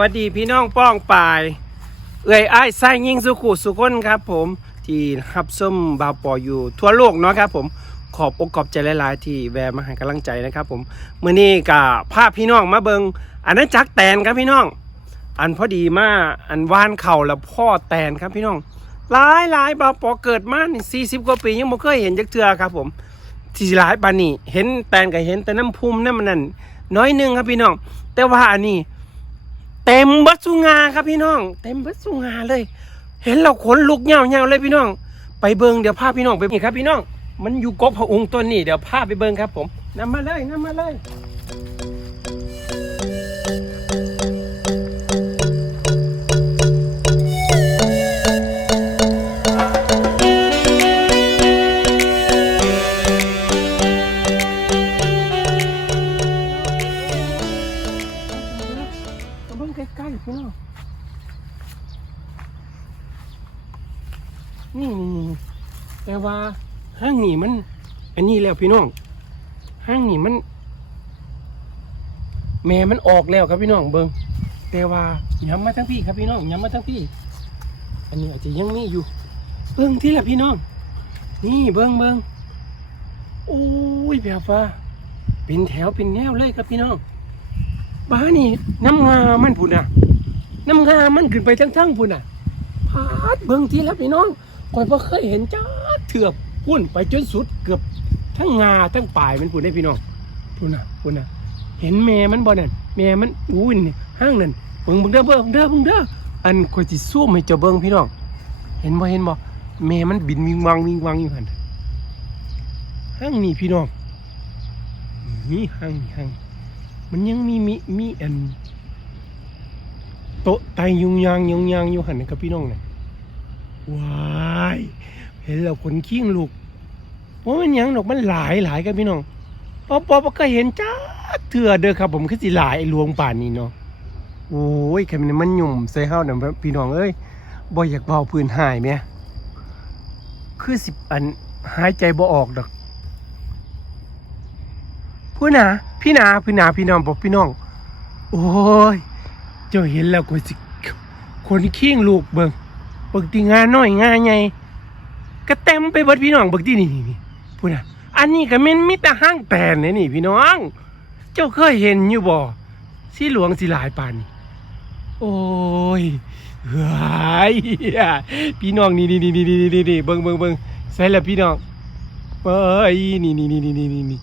วัสดีพี่น้องป้องปาย เอ่ยอ้ายไส้ยิงสุขุสุคนครับผม ที่รับส้มบาวปออยู่ ทั่วโลกเนาะครับผมขอบอกขอบใจหลาย ๆ ที่แวะมาให้กำลังใจนะครับผมเมื้อนี้กับภาพพี่น้องมาเบิงอันนั้นจักแตนครับพี่น้อง อันพอดีมาอันว่านเข่าแล้วพ่อแตนครับพี่น้องหลายหลายบาวปอเกิดมานี่สี่สิบกว่าปียังไม่เคยเห็นจักเทือครับผมที่หลายปานนี้เห็นแตนก็เห็นแต่น้ำพุ่มนั่นมันนั่นน้อยนึงครับพี่น้อง แต่ว่าอันนี้ เต็มบัสุงาครับพี่น้อง เต็มบัสุงาเลย เห็นเราขนลุกเงาเงาเลยพี่น้อง ไปเบิงเดี๋ยวพาพี่น้องไปนี่ครับพี่น้อง มันอยู่กบพระองค์ต้นนี่เดี๋ยวพาไปเบิงครับผมนำมาเลยนำมาเลย แล้วพี่น้องห้างนี่มัน แม่มันออกแล้วครับพี่น้องเบิงแต่ว่าย้ำมาทั้งพี่ครับพี่น้องย้ำมาทั้งพี่ อันนี้อาจจะยังมีอยู่ เบิ้งที่ละพี่น้อง นี่เบิ้งเบิ้งโอ้ยแบบว่าเป็นแถวเป็นแนวเลยครับพี่น้องบ้านี่น้ำงามันพุ่นอะน้ำงามันขึ้นไปทั้งทั้งๆพุ่นอะพาดเบิงทีแล้วพี่น้องก่อนพอเคยเห็นจ้าเถือบพุ่นไปจนสุดเกือบ ทั้งงาทั้งปลายมันพุ่นได้พี่น้องพุ่นอะพุ่นอะเห็นแม่มันบ่นั่นแม่มันอุ้ยนี่ห้างนั่นเบิ่งเบิ่งเด้อเบิ่งเด้อเบิ่งเด้ออันคอยสิซูมให้เจ้าเบิ่งพี่น้องเห็นบ่เห็นบ่แม่มันบินวิงวังวิงวังอยู่หั่นห้างนี่พี่น้องนี่ห้างนี่ห้างมันยังมีมีมีอันโต๊ะไตยุงยางยุงยางอยู่หันนะครับพี่น้องเนี่ยว้ายเห็นแล้วขนขี้งลูก ว่ามันยังดอกมันหลายหลายกันพี่น้องปอปอปอก็เห็นจ้าเถื่อเด้อครับ ผมคือสิหลายลวงป่านนี้เนาะโอ้ยแค่มันมันหยุ่มใส่เฮาน่ะพี่น้องเอ้ยบ่อยากเบาพื้นหายแม่คือสิบอันหายใจบ่ออกดอกพี่นาพี่นาพี่นาพี่น้องบอกพี่น้อง โอ้ย เจ้าเห็นแล้วก็สิคนขี้งลูกเบิ่งเบิกตีงานน้อยงานใหญ่ก็เต็มไปเบิดพี่น้องเบิกที่นี่นี่นี่ พูดนะอันนี้ก็แม่นมีแต่ห้างแตนเนี่ยนี่พี่น้อง เจ้าเคยเห็นอยู่บ่สีหลวงสีหลายปานโอ้ยเฮ้ยพี่น้องนี่นี่นี่นี่นี่นี่นี่เบิ่งเบิ่งเบิ่งใส่ละพี่น้องเอ้ยนี่นี่นี่นี่นี่นี่นี่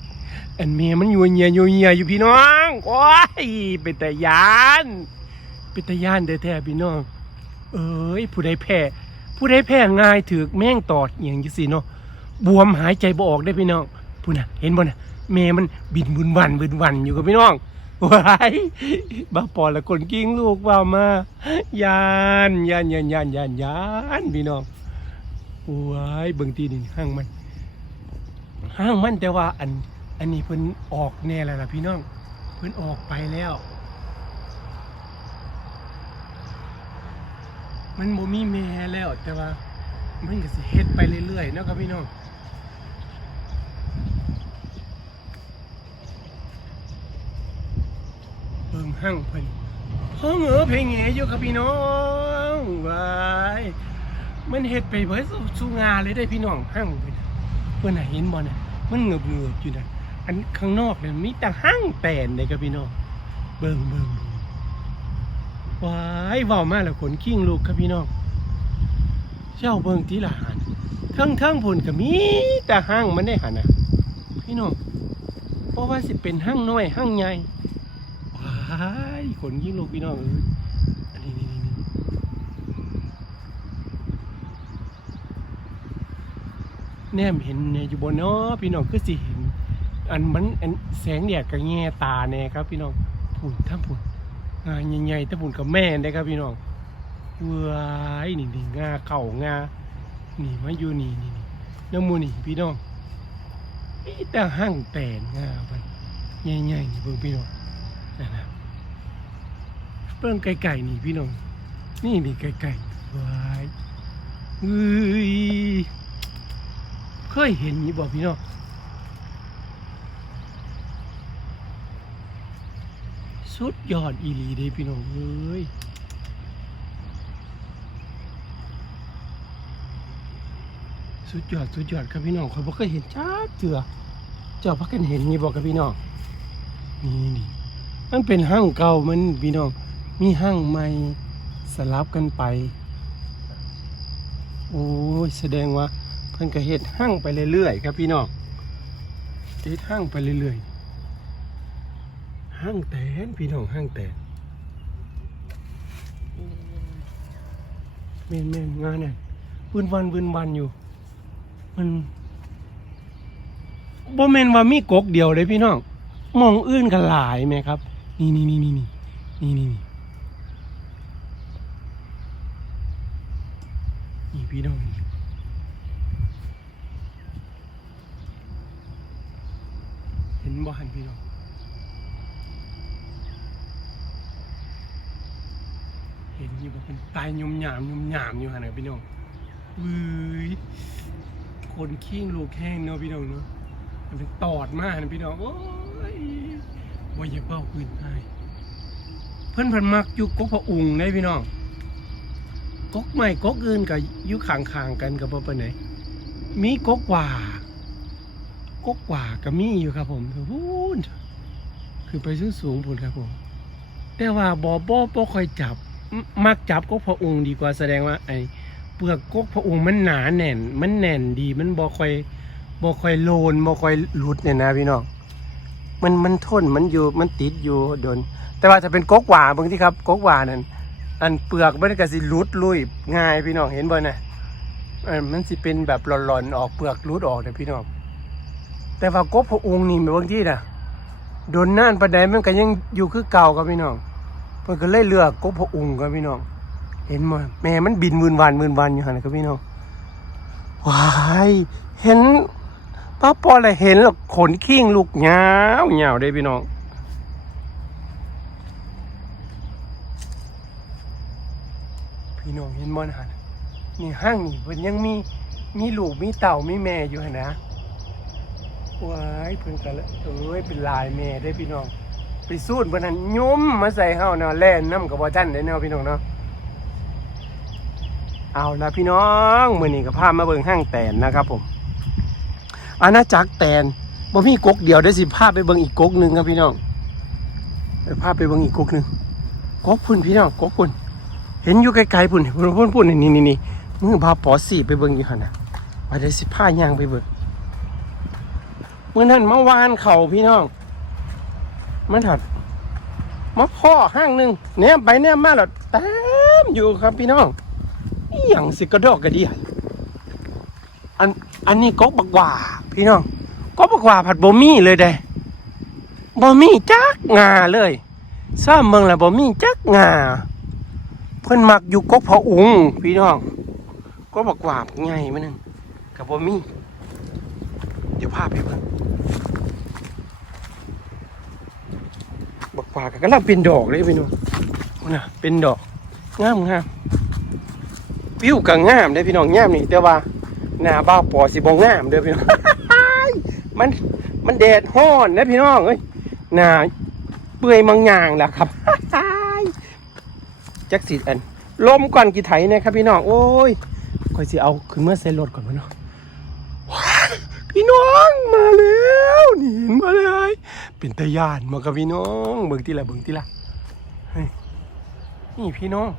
อันเมียมันอยู่เงียอยู่เงียอยู่พี่น้องโอ้ยเป็นแต่ยานเป็นแต่ยานแท้ๆพี่น้อง เอ้ยผู้ใดแพ้ผู้ใดแพ้ง่ายถือแม่งตอดอย่างจังซี่เนาะ บวมหายใจบ่ออกได้พี่น้องผู้น่ะ เห็นบ่น่ะแม่มันบินบุนวันบุนวันอยู่กับพี่น้องว้ายบ้าปอละคนกิ้งลูกว่ามา ยานยานยานยานยานยานพี่น้องว้ายเบิ่งทีนี่ห้างมัน ห้างมันแต่ว่าอัน อันนี้เพิ่นออกแน่แล้วล่ะพี่น้อง เพิ่นออกไปแล้ว มันบ่มีแม่แล้วแต่ว่ามันก็สิเฮ็ดไปเรื่อยๆเนาะครับพี่น้อง เบิ่งห้างเพิ่นห้องเออเพลงแหอยู่ครับพี่น้องวายมันเฮ็ดไปเบิดสูงานเลยได้พี่น้องห้างเพิ่นเพิ่นน่ะเห็นบ่น่ะมันเงือบเงือบอยู่นะอันข้างนอกเนี่ยมีแต่ห้างแตนเลยครับพี่น้องเบิ่งเบิ่งวายว้ามาแล้วขนขิ้งลูกครับพี่น้องเจ้าเบิ่งทีละหันทั้งทั้งผลก็มีแต่ห้างมันได้หันนะพี่น้องเพราะว่าสิเป็นห้างน้อยห้างใหญ่ายขนขิ้งลูกพี่น้องอันนี้นี่นี่นี่แนมเห็นเนี่ยอยู่บนเนาะพี่น้องคือสิเห็น อันมันอันแสงแดดกับแง่ตาเนี่ยครับ พี่น้องผุนถ้าผุนงาใหญ่ๆถ้าผุนกับแม่ได้ครับพี่น้องเว้ายนี่นี่งาเข่างานี่มาอยู่นี่นี่นี่น้ำมูนี่พี่น้องมีแต่ห้างแตนงามันใหญ่ๆนี่เบิ่งพี่น้องนั่นนะ เบิ่งไก่ๆนี่พี่น้อง นี่นี่ไก่ๆว้ายเฮ้ยเคยเห็นนี่บอกพี่น้องสุดยอดอีหลีเด้พี่น้องเอ้ยสุดยอดสุดยอดครับพี่น้องคอยบ่เคยเห็นจ้าเจือเจ้าพักกันเห็นนี่บอกกับพี่น้องนี่นี่มันเป็นห้างเก่ามันพี่น้อง มีห้างใหม่สลับกันไป โอ้ยแสดงว่าเพิ่นก็เห็ดห้างไปเรื่อยๆครับพี่น้องเฮ็ดห้างไปเรื่อยๆห้างแตนพี่น้องห้างแตนเมนเมนงานเนี่ยวืนวันวืนวันอยู่ มันบ่เมนว่ามีกกเดียวเลยพี่น้องมองอื่นกันหลายไหมครับ นี่นี่นี่นี่นี่นี่นี่ เห็นอยู่บ่เป็นตายยุ่มหยามยุ่มหยามอยู่หันนะพี่น้องวืยคนขี้งลูกแห้งเนาะพี่น้องเนาะมันเป็นตอดมากนะพี่น้องโอ้ยว่าอย่าเบ้าปืนให้เพิ่อนพิ่นมักอยู่กกพระอุงได้พี่น้องกกใหม่กกอื่นกับยู่ข้างกันกับบ่ปานไหนมีกกหว่ากกหว่าก็มีอยู่ครับผมพูนคือไปสูงสูงพุ่นครับผม แต่ว่าบ่บ่บ่ค่อยจับ มักจับกกพระองค์ดีกว่าแสดงว่าไอ้เปลือกกกพระองค์มันหนาแน่น มันแน่นดี มันบ่ค่อยบ่ค่อยโลนบ่ค่อยหลุดเนี่ยนะพี่น้องมันมันทนมันอยู่มันติดอยู่โดน แต่ว่าจะเป็นกกหวาบางที่ครับกกหวานั่นอันเปลือกมันก็สิรุดลุยง่ายพี่น้องเห็นบ่นะเออมันสิเป็นแบบหล่อนๆออกเปลือกรุดออกเด้อพี่น้อง แต่ว่ากบพระองค์นี่บางที่น่ะโดนน่านปานใดมันก็ยังอยู่คือเก่าครับพี่น้อง เพิ่นก็เลยเลือกกบพระองค์ครับพี่น้อง เห็นบ่แม่มันบินวืนวานวืนวานอยู่หั่นครับพี่น้องว้ายเห็นป้าปออะไรเห็นแล้วขนขิ้งลูกยาวยาวๆเด้พี่น้องพี่น้องเห็นบ่นะนี่ห้างนี่เพิ่นยังมีมีลูกมีเต่ามีแม่อยู่หั่นนะว้ายเพิ่นก็ละเอ้ยเป็นลายแม่ได้พี่น้อง ไปสูดเพิ่นนั้นยุ่มมาใส่เฮาเนาะแล่นน้ำกับบ่ทันได้เนาะพี่น้องเนาะเอาละพี่น้องมื้อนี้ก็พามาเบิ่งห้างแตนนะครับผมอาณาจักรแตนบ่มีกกเดียวได้สิพาไปเบิ่งอีกกกหนึ่งครับพี่น้องเดี๋ยวพาไปเบิ่งอีกกกหนึ่งกกพุ่นพี่น้องกกพุ่นเห็นอยู่ไกลๆพุ่นพุ่นพุ่นพุ่นนี่นี่นี่มือพาปอสี่ไปเบิ่งอยู่หั่นน่ะไปได้สิผ้าย่างไปเบิ่งเมื่อนั้นเมื่อวานเขาพี่น้อง มันถัดมาพ่อห้างหนึ่งแนมไปแนมมาแล้วเต็มอยู่ครับพี่น้องอย่างสิกระดอกกระเดียอันอันนี้กกบักว่า พี่น้องกกบักว่าผัดบะหมี่เลยเด้บะหมี่จักงาเลยซ้าเมืองแล้วบะหมี่จักงาเพิ่นมักอยู่กกพะอุงพี่น้องก็บกว่าไงมันนึงกับบ่มีเดี๋ยวพาไปเบิ่ง กว่าก็กำลังเป็นดอกเลยพี่น้องพุ่นน่ะเป็นดอกงามงามวิวก็งามได้พี่น้องงามนี่แต่ว่าหน้าบ้าปอสิบ่งามเด้อพี่น้องมันมันแดดฮ้อนนะพี่น้องเอ้ยหน้าเปื่อยมังยางแหละครับจักสิอันลมก่อนกี่ไถนะครับพี่น้องโอ้ยค่อยสิเอาขึ้นเมื่อใส่รถก่อนวะเนาะว้ายพี่น้องมาแล้วนี่เห็นมาเลย เป็นตะยานมากับพี่น้องเบิ่งที่ละเบิ่งที่ละนี่พี่น้อง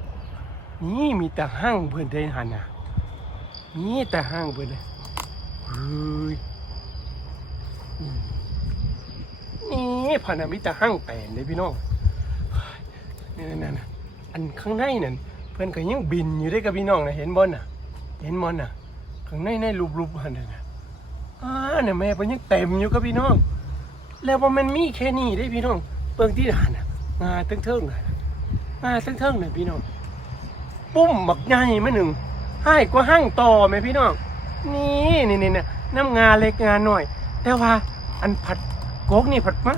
นี่มีแต่ห้างเพื่อนได้หันน่ะนี่แต่ห้างเพื่อนเลยเฮ้ยนี่พันธมิตรห้างแตนเลยพี่น้องนี่นั่นอันข้างในนั่นเพื่อนก็ยังบินอยู่ได้กับพี่น้องนะเห็นบอลน่ะ เห็นบอลน่ะ ข้างในในรูปๆหันน่ะนะอ่าเนี่ยแม่เพิ่นยังเต็มอยู่กับพี่น้อง แล้วว่ามันมีแค่นี้ได้พี่น้องเบิ่งที่ด่านน่ะงาเทิงๆน่ะงาเทิงๆน่ะพี่น้องปุ้มบักใหญ่มาหนึ่งให้กว่าห้างต่อไหมพี่น้องนี่นี่นี่นะน้ำงาเล็กงาหน่อย แต่ว่าอันผัดกกนี่ผัดมะ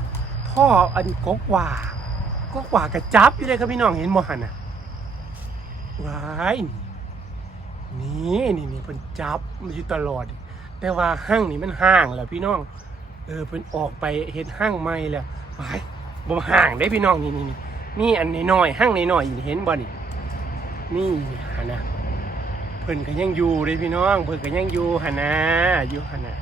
พ่ออันกกว่า ก็กว่ากระจับอยู่เลยครับพี่น้องเห็นบ่หันอะว้ายนี่นี่นี่เป็นจับมันอยู่ตลอด แต่ว่าห้างนี่มันห้างแหละพี่น้อง เออเป็นออกไปเห็นห้างใหม่แล้วว้ายบ่ห่างได้พี่น้องนี่นี่นี่นี่อันน้อยห้างน้อยเห็นบ่นี่นี่หันนะเพิ่นก็ยังอยู่เด้พี่น้อง เพิ่นก็ยังอยู่หันนะอยู่หันนะ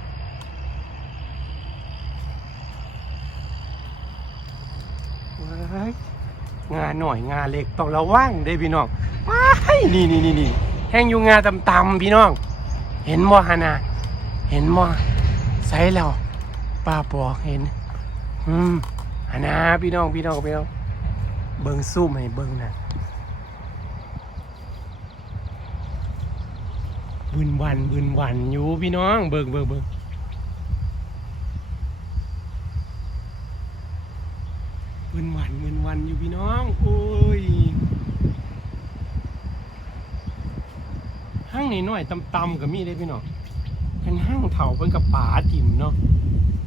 ว้ายงาหน่อยงานเล็กต้องระวังเด้พี่น้องว้ายนี่นี่นี่นี่แห้งอยู่งานต่ำๆพี่น้อง เห็นบ่หั่นนะเห็นบ่ใส่แล้ว ป้าบอกเห็น อืมอันนะพี่น้องพี่น้องพี่น้องเบิ้งซุ่มให้เบิ้งนะบืนวันบืนวันอยู่พี่น้องเบิ้งเบิ้งเบิ้งบืนวันบืนวันอยู่พี่น้องโอ้ยห้างนี่น้อยๆต่ำๆก็มีได้พี่น้องเป็นห้างเถาเป็นกับป่าถิ่มเนาะ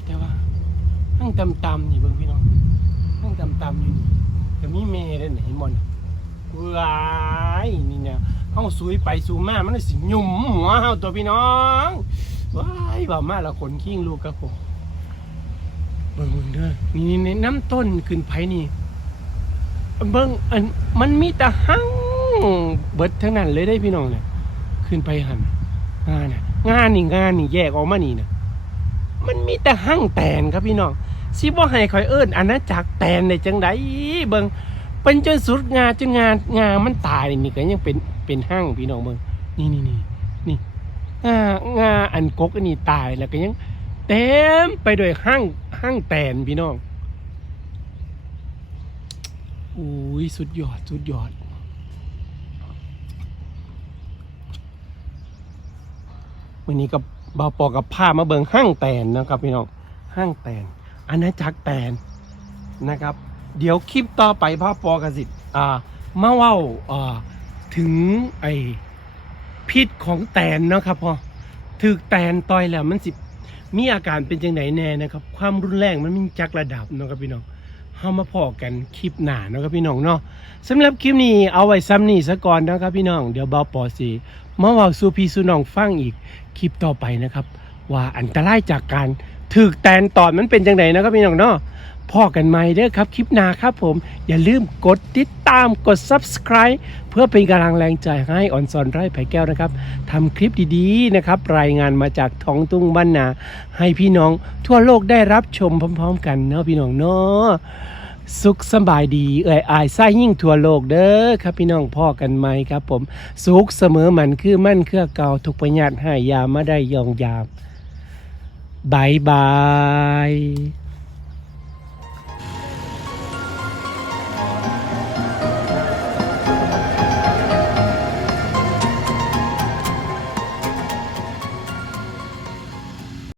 แต่ว่าห้างตำๆนี่เบิ่งพี่น้องห้างตำๆอยู่นี่จะมีเมย์ได้ไหนมอนว้ายนี่เนี่ยเฮาซุยไปสูมามันสิหยุ่มหัวเฮาตัวพี่น้องว้ายบ่ามาละขนขิ้งลูกครับผมเบิ่งเบิ่งเด้อนี่นี่นี่น้ำต้นขึ้นไผนี่เบิ่งอันมันมีแต่ห้างเบิดทั้งนั้นเลยได้พี่น้องเนี่ยขึ้นไปหันงานน่ะงานนี่งานนี่แยกออกมานี่นะ มันมีแต่ห้างแตนครับพี่น้องสิบ่ให้คอยเอิ้นอาณาจักรแตนได้จังไดเบิงเป็นจนสุดงาจนงานงามันตายนี่ก็ยังเป็นเป็นห้างพี่น้องเบิงนี่นี่นี่นี่งางาอันกกอันนี้ตายแล้วก็ยังเต็มไปด้วยห้างห้างแตนพี่น้องอุ้ยสุดยอดสุดยอดวันนี้กับ บาปอกับผ้ามาเบิงห้างแตนนะครับพี่น้องห้างแตนอาณาจักรแตนนะครับ เดี๋ยวคลิปต่อไปพ่อปอกับสิทธิ์อ่ามาเว่าอ่าถึงไอพิษของแตนนะครับพ่อถึกแตนต่อยแล้วมันสิมีอาการเป็นจังไหนแน่นะครับ ความรุนแรงมันมีจักระดับนะครับพี่น้อง เฮามาพอกันคลิปหน้าเนาะครับพี่น้องเนาะสำหรับคลิปนี้เอาไว้ซ้ำนี่ซะก่อนนะครับพี่น้องเดี๋ยวเบาปอสีมาว่าสู่พี่สู่น้องฟังอีกคลิปต่อไปนะครับ ว่าอันตรายจากการถึกแตนตอนมันเป็นจังไดนะครับพี่น้องเนาะ พ่อกันใหม่เด้อครับคลิปหน้าครับผม อย่าลืมกดติดตามกด subscribe เพื่อเป็นกำลังแรงใจให้อ่อนสอนไร่ไผ่แก้วนะครับทำคลิปดีๆนะครับ รายงานมาจากท้องตุ้งบ้านนา ให้พี่น้องทั่วโลกได้รับชมพร้อม ๆ กันเนาะพี่น้องเนาะสุขสบายดีเอ่ยอายไส้ยิ่งทั่วโลกเด้อครับพี่น้องพ่อกันไหมครับผม สุขเสมอมันคือมั่นเครือเก่าทุกประหยัดให้ยามาได้ยองยามบายบาย